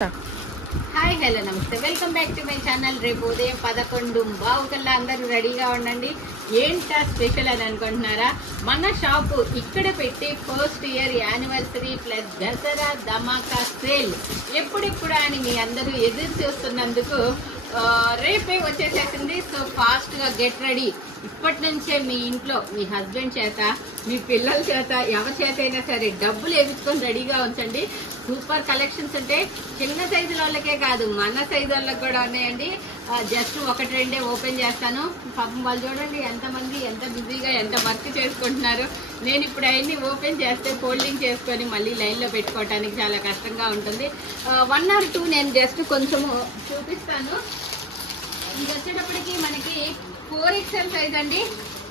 Hi hello నమస్తే, welcome back to my channel. రేపు ఉదయం 11:15 కల్లా అందరూ రెడీగా ఉండండి. ఏంటా స్పెషల్ అని అనుకుంటున్నారా? మన షాపు ఇక్కడ పెట్టి first year anniversary plus Dasara dhamaka sale ఎప్పుడెప్పుడు అని మీ అందరూ ఎదురు చూస్తున్నందుకు రేపే వచ్చేసేసింది. సో ఫాస్ట్ గా గెట్ రెడీ. ఇప్పటి నుంచే మీ ఇంట్లో మీ హస్బెండ్ చేత, మీ పిల్లల చేత, ఎవరి చేత అయినా సరే డబ్బులు వేయించుకొని రెడీగా ఉంచండి. సూపర్ కలెక్షన్స్ ఉంటాయి. చిన్న సైజు వాళ్ళకే కాదు, మన సైజు వాళ్ళకి కూడా ఉన్నాయండి. జస్ట్ ఒకటి రెండే ఓపెన్ చేస్తాను. పాపం వాళ్ళు చూడండి ఎంతమంది ఎంత బిజీగా ఎంత వర్క్ చేసుకుంటున్నారు. నేను ఇప్పుడు అవన్నీ ఓపెన్ చేస్తే ఫోల్డింగ్ చేసుకొని మళ్ళీ లైన్లో పెట్టుకోవడానికి చాలా కష్టంగా ఉంటుంది. 1 or 2 నేను జస్ట్ కొంచెము చూపిస్తాను. ఇది వచ్చేటప్పటికి మనకి 4XL సైజ్ అండి.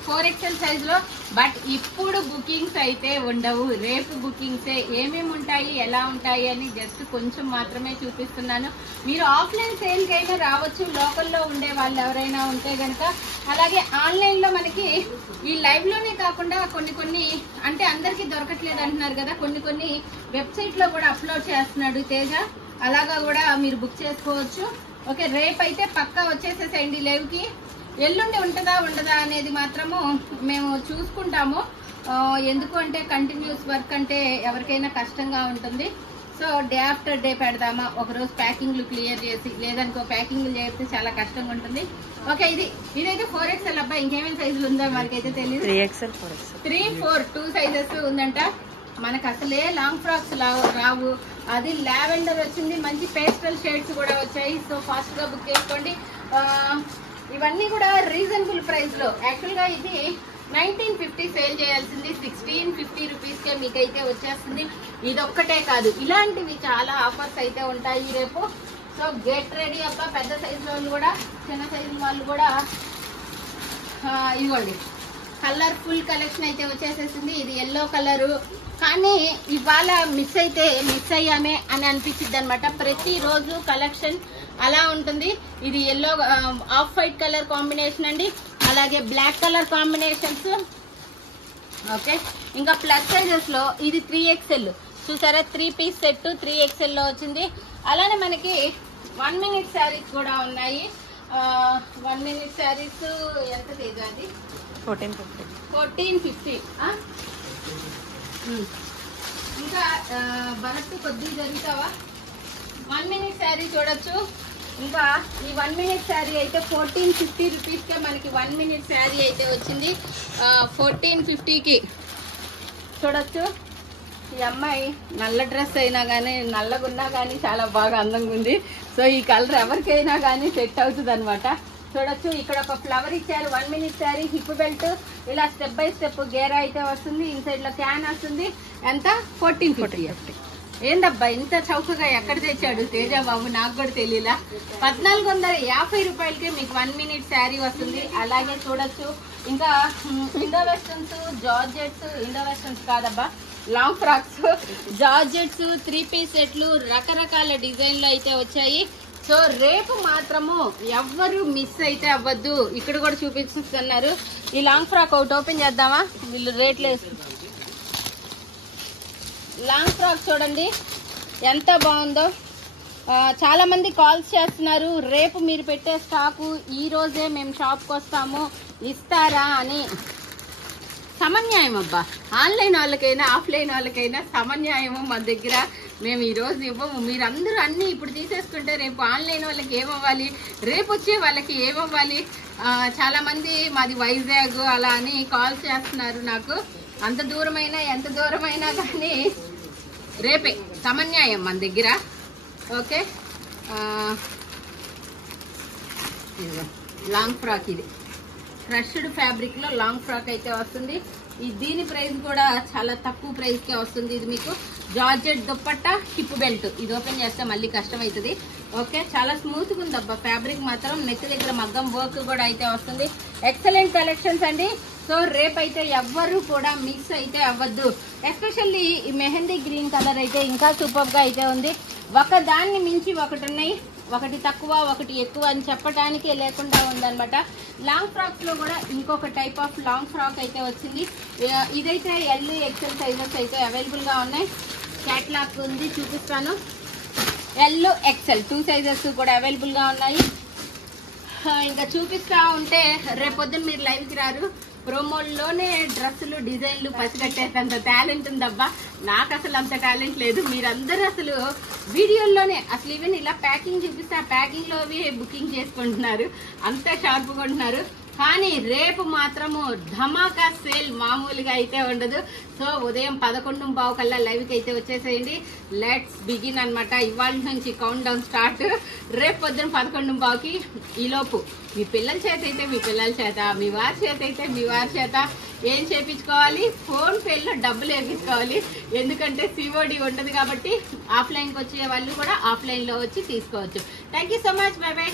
4XL సైజ్ లో. బట్ ఇప్పుడు బుకింగ్స్ అయితే ఉండవు, రేపు బుకింగ్సే. ఏమేమి ఉంటాయి, ఎలా ఉంటాయి అని జస్ట్ కొంచెం మాత్రమే చూపిస్తున్నాను. మీరు ఆఫ్లైన్ సేల్కి అయినా రావచ్చు, లోకల్లో ఉండే వాళ్ళు ఎవరైనా ఉంటే గనక. అలాగే ఆన్లైన్ లో మనకి ఈ లైవ్ లోనే కాకుండా కొన్ని అంటే అందరికి దొరకట్లేదు అంటున్నారు కదా, కొన్ని వెబ్సైట్ లో కూడా అప్లోడ్ చేస్తున్నాడు తేజ. అలాగా కూడా మీరు బుక్ చేసుకోవచ్చు. ఓకే, రేపు అయితే పక్కా వచ్చేసేసేయండి లైవ్ కి. ఎల్లుండి ఉంటుందా ఉండదా అనేది మాత్రము మేము చూసుకుంటాము. ఎందుకు అంటే కంటిన్యూస్ వర్క్ అంటే ఎవరికైనా కష్టంగా ఉంటుంది. సో డే ఆఫ్టర్ డే పెడదామా, ఒకరోజు ప్యాకింగ్లు క్లియర్ చేసి, లేదనుకో ప్యాకింగ్లు చేస్తే చాలా కష్టంగా ఉంటుంది. ఓకే, ఇదైతే 4XL అబ్బా. ఇంకేమేమి సైజులు ఉందో మనకైతే తెలియదు. 3XL 4XL 3, 4 2 సైజెస్ ఉందంట. మనకు అసలే లాంగ్ ఫ్రాక్స్ రావు. అది లావెండర్ వచ్చింది, మంచి పేస్టల్ షేడ్స్ కూడా వచ్చాయి. సో ఫాస్ట్ గా బుక్ చేసుకోండి. ఇవన్నీ కూడా రీజనబుల్ ప్రైస్ లో. యాక్చువల్ గా ఇది 1950 సేల్ చేయాల్సింది 1650 రూపీస్ కే మీకైతే వచ్చేస్తుంది. ఇదొక్కటే కాదు, ఇలాంటివి చాలా ఆఫర్స్ అయితే ఉంటాయి రేపు. సో గెట్ రెడీ అబ్బా. పెద్ద సైజు వాళ్ళు కూడా, చిన్న సైజు వాళ్ళు కూడా. ఇదిగోండి, కలర్ఫుల్ కలెక్షన్ అయితే వచ్చేసేసింది. ఇది ఎల్లో కలరు. కానీ ఇవాళ మిస్ అయ్యామే అని అనిపించింది అనమాట. ప్రతిరోజు కలెక్షన్ అలా ఉంటుంది. ఇది yellow off white colour combination అండి. అలాగే బ్లాక్ కలర్ కాంబినేషన్స్. ఓకే, ఇంకా ప్లస్ సైజెస్ లో ఇది 3XL చూసారా, 3 పీస్ సెట్ 3XL లో వచ్చింది. అలానే మనకి 1 minute శారీస్ కూడా ఉన్నాయి. 1 minute శారీస్ ఎంత తేజ అది? 1450. ఇంకా భరత్ కొద్దిగా జరుగుతావా? 1 minute శారీ చూడొచ్చు. ఇంకా ఈ 1 minute శారీ అయితే 1450 రూపీస్ కే మనకి 1 minute శారీ అయితే వచ్చింది. 1450కి చూడొచ్చు. ఈ అమ్మాయి నల్ల డ్రెస్ అయినా కానీ, నల్లగున్నా కానీ చాలా బాగా అందంగా ఉంది. సో ఈ కలర్ ఎవరికైనా కానీ సెట్ అవుతుంది అనమాట. చూడొచ్చు, ఇక్కడ ఒక ఫ్లవర్ ఇచ్చారు. 1 minute శారీ, హిప్ బెల్ట్, ఇలా స్టెప్ బై స్టెప్ గేరా అయితే వస్తుంది. ఇన్సైడ్ లో క్యాన్ వస్తుంది. ఎంత? 1450. ఏందబ్బా ఇంత చౌకగా ఎక్కడ తెచ్చాడు తేజ బాబు, నాకు కూడా తెలియలా. 1450 రూపాయలకే మీకు 1 minute శారీ వస్తుంది. అలాగే చూడొచ్చు, ఇంకా Indo westerns, georgettes, Indo westerns కాదబ్బా, లాంగ్ ఫ్రాక్స్, జార్జెట్స్, 3 పీస్ సెట్లు, రకరకాల డిజైన్లు అయితే వచ్చాయి. సో రేపు మాత్రము ఎవ్వరు మిస్ అయితే అవ్వద్దు. ఇక్కడ కూడా చూపిస్తున్నారు. ఈ లాంగ్ ఫ్రాక్ ఒకటి ఓపెన్ చేద్దామా? వీళ్ళు రేట్లు వేసి లాంగ్ ఫ్రాక్ చూడండి ఎంత బాగుందో. చాలా మంది కాల్స్ చేస్తున్నారు, రేపు మీరు పెట్టే స్టాకు ఈ రోజే మేము షాప్కి వస్తాము, ఇస్తారా అని. సమన్యాయం అబ్బా, ఆన్లైన్ వాళ్ళకైనా ఆఫ్లైన్ వాళ్ళకైనా సమన్యాయము మన దగ్గర. మేము ఈ రోజు ఇవ్వము. మీరందరూ అన్ని ఇప్పుడు తీసేసుకుంటే రేపు ఆన్లైన్ వాళ్ళకి ఏమవ్వాలి, రేపు వచ్చే వాళ్ళకి ఏమవ్వాలి. చాలా మంది మాది వైజాగ్ అలా అని కాల్ చేస్తున్నారు నాకు. అంత దూరమైనా ఎంత దూరమైనా కానీ రేపే సమన్యాయం మన దగ్గర. ఓకే, లాంగ్ ఫ్రాక్, ఇది క్రష్డ్ ఫ్యాబ్రిక్ లో లాంగ్ ఫ్రాక్ అయితే వస్తుంది. దీని ప్రైస్ కూడా చాలా తక్కువ ప్రైస్ కే వస్తుంది. ఇది మీకు జార్జెట్ దుప్పట్టా, హిప్ బెల్ట్. ఇది ఓపెన్ చేస్తే మళ్ళీ కష్టం అవుతుంది. ఓకే, చాలా స్మూత్ గా ఉంది అబ్బా ఫ్యాబ్రిక్ మాత్రం. నెక్ దగ్గర మగ్గం వర్క్ కూడా అయితే వస్తుంది. ఎక్సలెంట్ కలెక్షన్స్ అండి. సో రేపైతే ఎవ్వరు కూడా మిస్ అయితే అవ్వద్దు. ఎస్పెషల్లీ ఈ మెహందీ గ్రీన్ కలర్ అయితే ఇంకా సూపర్ గా అయితే ఉంది. ఒక దాన్ని మించి ఒకటి ఉన్నాయి, ఒకటి తక్కువ ఒకటి ఎక్కువ అని చెప్పడానికి లేకుండా ఉందన్నమాట. లాంగ్ ఫ్రాక్స్ లో కూడా ఇంకొక టైప్ ఆఫ్ లాంగ్ ఫ్రాక్ అయితే వచ్చింది. ఇదైతే ఎల్, XL సైజెస్ అయితే అవైలబుల్ గా ఉన్నాయి. క్యాట్లాగ్ ఉంది, చూపిస్తాను. ఎల్ ఎక్సెల్ 2 సైజెస్ కూడా అవైలబుల్ గా ఉన్నాయి. ఇంకా చూపిస్తా ఉంటే రేపొద్దున మీరు లైవ్ కి రారు. ప్రోమోల్లోనే డ్రెస్సులు డిజైన్లు పసిగట్టేంత టాలెంట్ ఉందబ్బా. నాకు అసలు అంత టాలెంట్ లేదు. మీరందరూ అసలు వీడియోల్లోనే అసలు ఈవెన్ ఇలా ప్యాకింగ్ చూపిస్తే ఆ ప్యాకింగ్ లోవి బుకింగ్ చేసుకుంటున్నారు, అంత షార్ప్గా ఉంటున్నారు. కానీ రేపు మాత్రము ధమాకా సేల్ మామూలుగా అయితే ఉండదు. సో ఉదయం 11:15 కల్లా లైవ్కి అయితే వచ్చేసేయండి. లెట్స్ బిగిన్ అనమాట. ఇవాళ నుంచి కౌంట్ డౌన్ స్టార్ట్. రేపు పొద్దున 11:15కి ఈలోపు మీ పిల్లల చేత అయితే మీ పిల్లల చేత, మీ వారి చేత అయితే మీ వారి చేత ఏం చేయించుకోవాలి, ఫోన్ పేలో డబ్బులు వేయించుకోవాలి. ఎందుకంటే సిఓడి ఉండదు కాబట్టి ఆఫ్లైన్కి వచ్చే వాళ్ళు కూడా ఆఫ్లైన్లో వచ్చి తీసుకోవచ్చు. Thank you so much. By by.